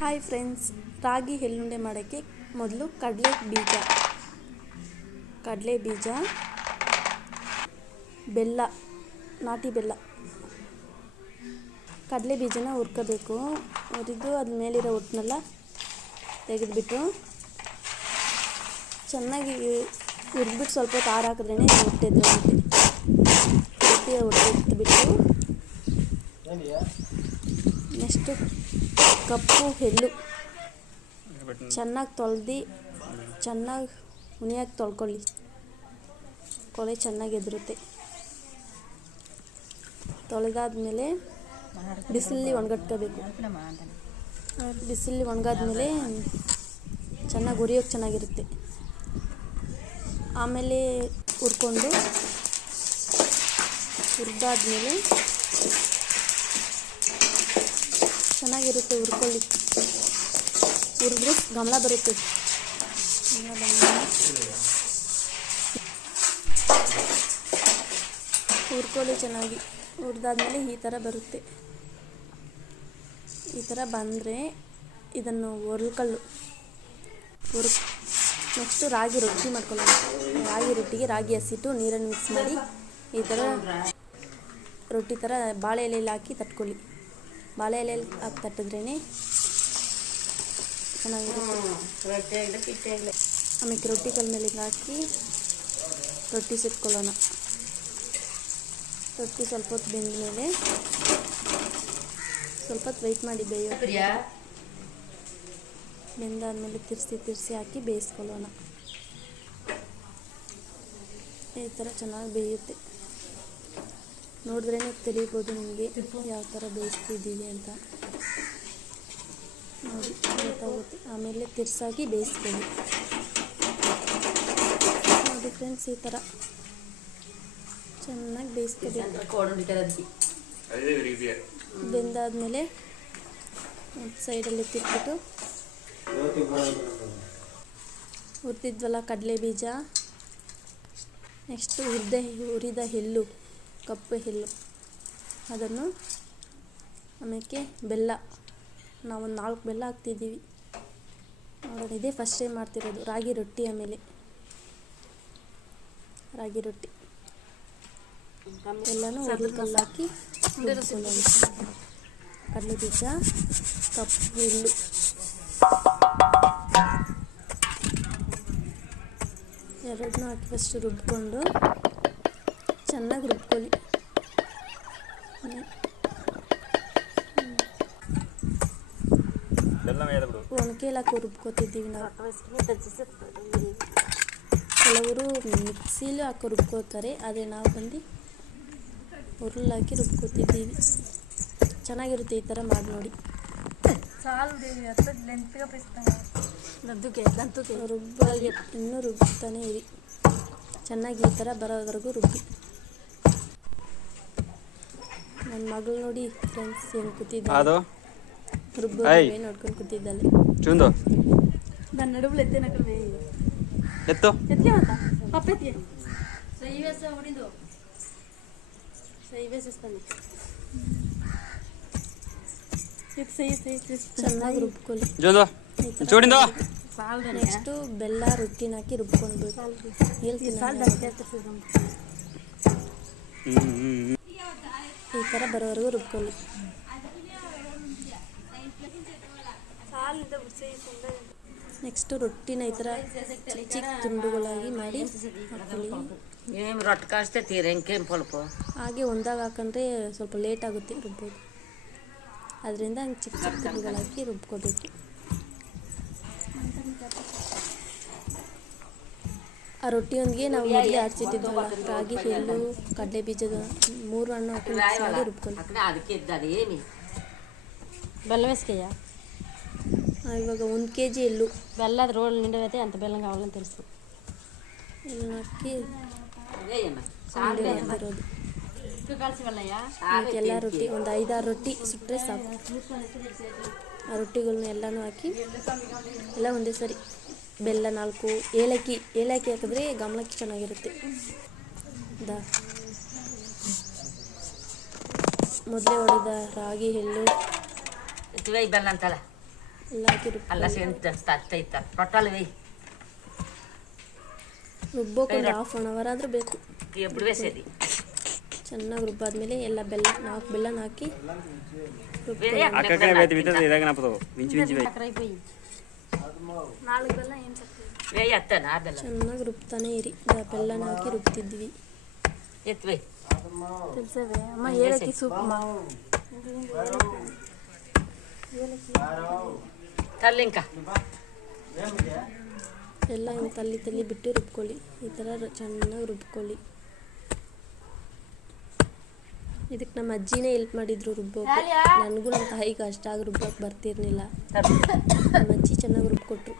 Hi friends ರಾಗಿ ಎಳ್ಳುಂಡೆ ಮಾಡೋಕ್ಕೆ ಮೊದಲು ಕಡಲೆ ಬೀಜ. ಕಡಲೆ ಬೀಜ ಬೆಲ್ಲ ನಾಟಿ ಬೆಲ್ಲ. ಕಡಲೆ ಬೀಜನ ಹುರ್ಕೋಬೇಕು. ಹುರಿದು ಅದ್ರ ಮೇಲಿರೋ ಹೊಟ್ಟನೆಲ್ಲ ತೆಗೆದುಬಿಟ್ಟು ಚೆನ್ನಾಗಿ ಹುರಿದ್ಬಿಟ್ಟು ಸ್ವಲ್ಪ ಹೊತ್ತು ಆರು ಹಾಕಿದ್ರೇ ಹೊಟ್ಟೆ ಹೊಟ್ಟೆ ಹೊಟ್ಟೆ ಎತ್ತಿಬಿಟ್ಟು ನೆಕ್ಸ್ಟು ಕಪ್ಪು, ಎಳ್ಳು. ಚೆನ್ನಾಗಿ ತೊಳ್ದು, ಚೆನ್ನಾಗಿ ಹುಣಿಯಾಗಿ ತೊಳ್ಕೊಳ್ಳಿ. ಕೊಳೆ ಚೆನ್ನಾಗಿ ಎದುರುತ್ತೆ. ತೊಳೆದಾದ್ಮೇಲೆ ಬಿಸಿಲಲ್ಲಿ ಒಣಗಟ್ಕೋಬೇಕು. ಬಿಸಿಲಲ್ಲಿ ಒಣಗಾದ್ಮೇಲೆ ಚೆನ್ನಾಗಿ ಉರಿಯೋಕೆ ಚೆನ್ನಾಗಿರುತ್ತೆ. ಆಮೇಲೆ ಹುರ್ಕೊಂಡು ಹುರಿದಾದ್ಮೇಲೆ ಚೆನ್ನಾಗಿರುತ್ತೆ, ಹುರ್ಕೊಳ್ಳಿ. ಹುರಿದ್ರೆ ಗಮಲ ಬರುತ್ತೆ. ಹುರ್ಕೊಳ್ಳಿ ಚೆನ್ನಾಗಿ. ಹುರಿದಾದ್ಮೇಲೆ ಈ ಥರ ಬರುತ್ತೆ. ಈ ಥರ ಬಂದರೆ ಇದನ್ನು ಒರ್ಕಲ್ಲು. ಹುರ್ ನೆಕ್ಸ್ಟು ರಾಗಿ ರೊಟ್ಟಿ ಮಾಡ್ಕೊಳ್ಳೋಣ. ರಾಗಿ ರೊಟ್ಟಿಗೆ ರಾಗಿ ಹಸಿಟ್ಟು ನೀರನ್ನು ಮಿಕ್ಸ್ ಮಾಡಿ ಈ ಥರ ರೊಟ್ಟಿ ಥರ ಬಾಳೆ ಎಲೆಯಲ್ಲಿ ಹಾಕಿ ತಟ್ಕೊಳ್ಳಿ. ಬಾಳೆ ಎಲೆಯಲ್ಲಿ ಹಾಕಿ ತಟ್ಟಿದ್ರೇ ಚೆನ್ನಾಗಿರುತ್ತೆ. ಆಮೇಲೆ ರೊಟ್ಟಿ ಕಲ್ ಮೇಲೆ ಹಾಕಿ ರೊಟ್ಟಿ ಸುಟ್ಕೊಳ್ಳೋಣ. ರೊಟ್ಟಿ ಸ್ವಲ್ಪ ಹೊತ್ತು ಬೆಂದ ಮೇಲೆ ಸ್ವಲ್ಪ ಹೊತ್ತು ವೆಯ್ಟ್ ಮಾಡಿ ಬೇಯೋ ಬೆಂದಾದ್ಮೇಲೆ ತಿರ್ಸಿ ತಿರ್ಸಿ ಹಾಕಿ ಬೇಯಿಸ್ಕೊಳ್ಳೋಣ. ಈ ಥರ ಚೆನ್ನಾಗಿ ಬೇಯುತ್ತೆ. ನೋಡಿದ್ರೇ ತಿಳಿಬೋದು ನಿಮಗೆ ಯಾವ ಥರ ಬೇಯಿಸ್ತಿದ್ದೀವಿ ಅಂತ. ನೋಡಿ ಗೊತ್ತಾಗುತ್ತೆ ಆಮೇಲೆ ತಿರ್ಸಾಗಿ ಬೇಯಿಸ್ಕೊಳ್ಳಿ. ನೋಡಿ ಫ್ರೆಂಡ್ಸ್ ಈ ಥರ ಚೆನ್ನಾಗಿ ಬೇಯಿಸ್ಕೋಬೇಕು. ಬೆಂದಾದ್ಮೇಲೆ ಒಂದು ಸೈಡಲ್ಲಿ ತಿಕ್ಬಿಟ್ಟು ಹುರಿದಿದ್ವಲ್ಲ ಕಡಲೆ ಬೀಜ ನೆಕ್ಸ್ಟು ಹುರಿದ ಹುರಿದ ಎಳ್ಳು. ಕಪ್ಪು ಹಿಲ್ಲು ಅದನ್ನು ಆಮೇಲೆ ಬೆಲ್ಲ. ನಾವೊಂದು ನಾಲ್ಕು ಬೆಲ್ಲ ಹಾಕ್ತಿದ್ದೀವಿ. ನೋಡೋಣ, ಇದೇ ಫಸ್ಟ್ ಟೈಮ್ ಮಾಡ್ತಿರೋದು. ರಾಗಿ ರೊಟ್ಟಿ ಆಮೇಲೆ. ರಾಗಿ ರೊಟ್ಟಿ. ಎಲ್ಲನೂ ಕಲ್ಲು ಹಾಕಿ. ಕಡಲೆ ಬೀಜ ಕಪ್ಪು ಹಿಲ್ಲು ಎರಡನ್ನೂ ಹಾಕಿ ಫಸ್ಟ್ ರುಬ್ಕೊಂಡು ಚೆನ್ನಾಗಿ ರುಬ್ಕೊಳ್ಳಿ. ಒಣಕೆಲಾಕ ರುಬ್ಕೋತಿದ್ದೀವಿ ನಾವು. ಕೆಲವರು ಮಿಕ್ಸಿಲು ಹಾಕಿ ರುಬ್ಕೋತಾರೆ ಅದೇ ನಾವು ಬಂದು ಉರುಳಾಕಿ ಹಾಕಿ ರುಬ್ಕೋತಿದ್ದೀವಿ. ಚೆನ್ನಾಗಿರುತ್ತೆ ಈ ಥರ ಮಾಡಿ ನೋಡಿ. ರುಬ್ಬಾಗಿ ಇನ್ನೂ ರುಬ್ತಾನೆ ಇರಿ. ಚೆನ್ನಾಗಿ ಈ ಥರ ಬರೋವರೆಗೂ ರುಬ್ಬಿ. ನನ್ನ ಮಗಳು ನೋಡಿ ಫ್ರೆಂಡ್ಸ್ ಹೆಂಗ್ ಕೂತಿದ್ದಾಳೆ ಅದು? ರುಬ್ಬು ಐ. ನೋಡ್ಕೊಂಡು ಕೂತಿದ್ದಾಳೆ. ಚುಂದು. ನನ್ನ ಎತ್ತು. ಎತ್ತಿ ಎತ್ತಿ ಇದು ಚೆನ್ನಾಗಿ ರುಬ್ಕೊಳ್ಳಿ ಜೋದು ಚೂಡಿಂದು. ನೆಕ್ಸ್ಟು ಬೆಲ್ಲ ರೊಟ್ಟಿನ ಹಾಕಿ ರುಬ್ಕೊಳ್ಬೇಕು ಹೇಳ್ತೀನಿ ಹ್ಮ್. ಈ ಥರ ಬರೋವರೆಗೂ ರುಬ್ಕೊಳ್ಳಿ ನೆಕ್ಸ್ಟು ರೊಟ್ಟಿನ ಈ ಥರ ಚಿಕ್ಕ ಚಿಕ್ಕ ತುಂಡುಗಳಾಗಿ ಮಾಡಿ ಹಾಗೆ ಒಂದಾಗ ಹಾಕಂದ್ರೆ ಸ್ವಲ್ಪ ಲೇಟ್ ಆಗುತ್ತೆ ರುಬ್ಬೋದು. ಅದರಿಂದ ಚಿಕ್ಕ ಚಿಕ್ಕ ತುಂಡುಗಳಾಕಿ ರುಬ್ಕೋಬೇಕು. ಆ ರೊಟ್ಟಿಯೊಂದಿಗೆ ನಾವು ಮೊದಲೇ ಆಡ್ಸಿಟ್ಟಿದ್ವಲ್ಲ ರಾಗಿ ಎಲ್ಲು ಕಡಲೆ ಬೀಜದ ಮೂರು ಹಣ್ಣು ಹಾಕಿ ಮಿಕ್ಸ್ ಮಾಡಿ ರುಬ್ಕೊಂಡು. ಬೆಲ್ಲ ಬೇಸಿಗೆಯ ಇವಾಗ ಒಂದು ಕೆ ಜಿ ಬೆಲ್ಲದ ರೋಲ್ ನಿಂಡೈತೆ ಅಂತ ಬೆಲ್ಲ ಕಾವಲ್ಲ ಅಂತ ತಿಳಿಸು ಹಾಕಿ ಇರೋದು ಎಲ್ಲ ರೊಟ್ಟಿ ಒಂದು ಐದಾರು ರೊಟ್ಟಿ ಸುಟ್ಟರೆ ಸಾಕು. ಆ ರೊಟ್ಟಿಗಳನ್ನ ಎಲ್ಲನೂ ಹಾಕಿ ಎಲ್ಲ ಒಂದೇ ಸರಿ. ಬೆಲ್ಲ ನಾಲ್ಕು ಏಲಕ್ಕಿ ಏಲಕ್ಕಿ ಹಾಕಿದ್ರೆ ಗಮಲಕ್ಕಿ ಚೆನ್ನಾಗಿರುತ್ತೆ. ಮೊದಲೇ ಹೊಡೆದ ರಾಗಿ ಎಳ್ಳು. ಬೆಲ್ಲ ರುಬ್ಬೋಕೆ ಹಾಫ್ ಅನ್ ಅವರ್ ಆದ್ರೂ ಬೇಕು. ಸೇರಿ. ಚೆನ್ನಾಗಿ ರುಬ್ಬಾದ್ಮೇಲೆ ಎಲ್ಲ ಬೆಲ್ಲ ನಾಲ್ಕು ಬೆಲ್ಲನ ಹಾಕಿ ರುಬ್ಬಿ ಚೆನ್ನಾಗಿ ರುಬ್ತಾನೆ ಇರಿ ಬೆಲ್ಲನ ಹಾಕಿ ರುಬ್ತಿದ್ವಿ ಎಲ್ಲ ಹಿಂಗೆ ತಲ್ಲಿ ತಲ್ಲಿ ಬಿಟ್ಟು ರುಬ್ಕೊಳ್ಳಿ ಈ ಥರ ಚೆನ್ನಾಗಿ ರುಬ್ಕೊಳ್ಳಿ ಇದಕ್ಕೆ ನಮ್ಮ ಅಜ್ಜಿನೇ ಹೆಲ್ಪ್ ಮಾಡಿದ್ರು ರುಬ್ಬೋಕೆ. ನನಗೂ ನಮ್ಮ ತಾಯಿಗೆ ಅಷ್ಟಾಗಿ ರುಬ್ಬೋಕೆ ಬರ್ತಿರ್ಲಿಲ್ಲ. ನಮ್ಮ ಅಜ್ಜಿ ಚೆನ್ನಾಗಿ ರುಬ್ಕೊಟ್ರು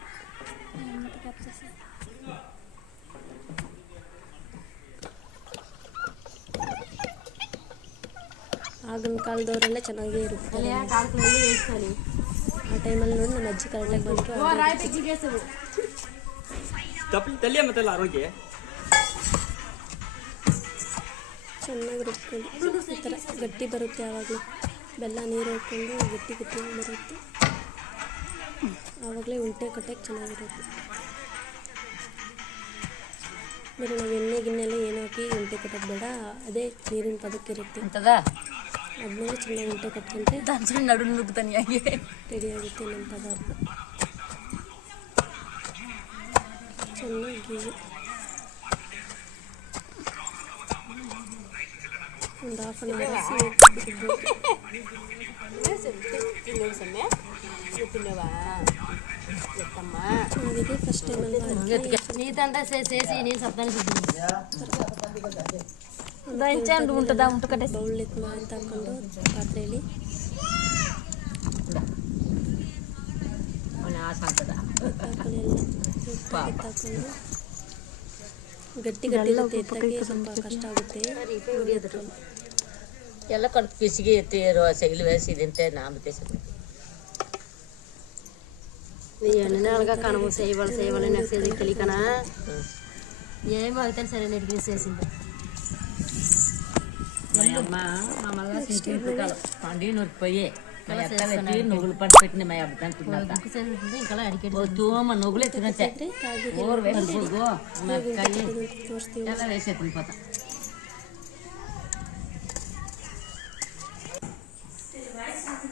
ಆಗಿನ ಕಾಲದವರೆಲ್ಲ ಚೆನ್ನಾಗೇ ಇರುತ್ತೆ ಆ ಟೈಮಲ್ಲಿ ನೋಡಿ ನಮ್ಮ ಅಜ್ಜಿ ಕರೆಕ್ಟಾಗಿ ಬಂದರು. ಚೆನ್ನಾಗಿ ರುಬ್ಕೊಂಡು ಈ ಥರ ಗಟ್ಟಿ ಬರುತ್ತೆ ಯಾವಾಗಲೂ ಬೆಲ್ಲ ನೀರು ಹಾಕ್ಕೊಂಡು ಗಟ್ಟಿ ಗಟ್ಟಿ ಬರುತ್ತೆ. ಆವಾಗಲೇ ಉಂಟೆ ಕಟ್ಟೋಕ್ಕೆ ಚೆನ್ನಾಗಿರುತ್ತೆ. ಬೇರೆ ನಾವು ಎಣ್ಣೆ ಗಿನ್ನೆಲ್ಲ ಏನು ಹಾಕಿ ಉಂಟೆ ಕಟ್ಟೋದು ಬೇಡ ಅದೇ ನೀರಿನ ಪದಕ್ಕೆ ಇರುತ್ತೆ. ಅದನ್ನೇ ಚೆನ್ನಾಗಿ ಉಂಟೆ ಕಟ್ಕೊಂಡ್ರೆ ದಾಂಚಲಿ ನಡು ನುಗ್ಗದನಿಯಾಗಿ ರೆಡಿ ಆಗುತ್ತೆ ನಮ್ಮ ಪದಾರ್ಥ. ಚೆನ್ನಾಗಿ ಒಂದು ಹಾಫ್ ಅನ್ ಅವರ್ ఇది ఫస్ట్ నీదంతా చేసేసి నేను ఉంటుందా ఉంటుందంటే బౌల్ ఎత్తు ಅಂತ ಹಾಕೊಂಡು ಪಾತ್ರೆಯಲ್ಲಿ ಗಟ್ಟಿ ಗಟ್ಟಿ ಇರುತ್ತೆ ಸ್ವಲ್ಪ ಕಷ್ಟ ಆಗುತ್ತೆ ಎಲ್ಲ ಕಲ್ತು ಪಿಸಿಗೆ ಎತ್ತಿ ಸೈಲ್ వేసిದಂತೆ నామతే ఎన్నెనగా కనము చేయవాలి చేయవాలని నాకు తెలియదు తెలియకనా ఏమో అయితే సరే నేను తీసేసింది అమ్మ మా మళ్ళీ పండి నొరికిపోయే మా ఎత్త పెట్టి నువ్వులు పంట పెట్టిన మా అబ్బాయి తిన్నాక చేసింది ఇంకా అడిగేది ఓ తూమ నువ్వులు ఎత్తినచ్చే ರಾಗಿ ఊరు వేసి మిరపకాయ ತೋರಿಸ್ತೀವಿ ಎಲ್ಲ వేసి ఎత్తిపోతా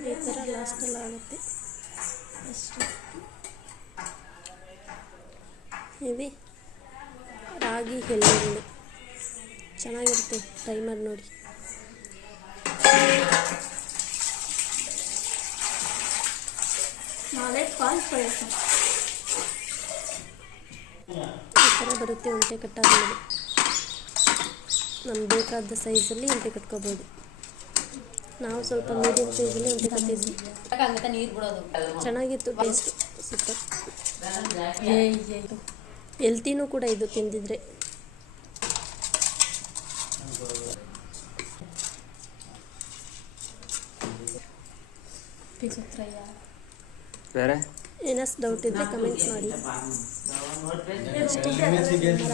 ಈ ಥರ ಲಾಸ್ಟಲ್ಲಿ ಆಗುತ್ತೆ ಅಷ್ಟೇ ಇದು ರಾಗಿ ಎಳ್ಳುಳ್ಳಿ ಚೆನ್ನಾಗಿರುತ್ತೆ ಟ್ರೈ ಕಾಲ್ ನೋಡಿ ಈ ಥರ ಬರುತ್ತೆ ಉಂಟೆ ಕಟ್ಟಾದ್ಮೇಲೆ. ನಮ್ಗೆ ಬೇಕಾದ ಸೈಜಲ್ಲಿ ಉಂಟೆ ಕಟ್ಕೋಬೋದು. ನಾವು ಸ್ವಲ್ಪ ಮೀಡಿಯಂ ಸೈಜಲ್ಲಿ ಉಂಟೆ ಕಟ್ಟಿದ್ವಿ. ಚೆನ್ನಾಗಿತ್ತು ಟೇಸ್ಟ್ ಸೂಪರ್ ಹೆಲ್ತಿನೂ ಕೂಡ ಇದು ತಿಂದಿದ್ರೆ. ಬೇರೆ? ಏನಾದ್ರು ಡೌಟ್ ಇದ್ದರೆ ಕಮೆಂಟ್ ಮಾಡಿ. ಅಷ್ಟೇ ರಾಗಿ ರೆಡಿ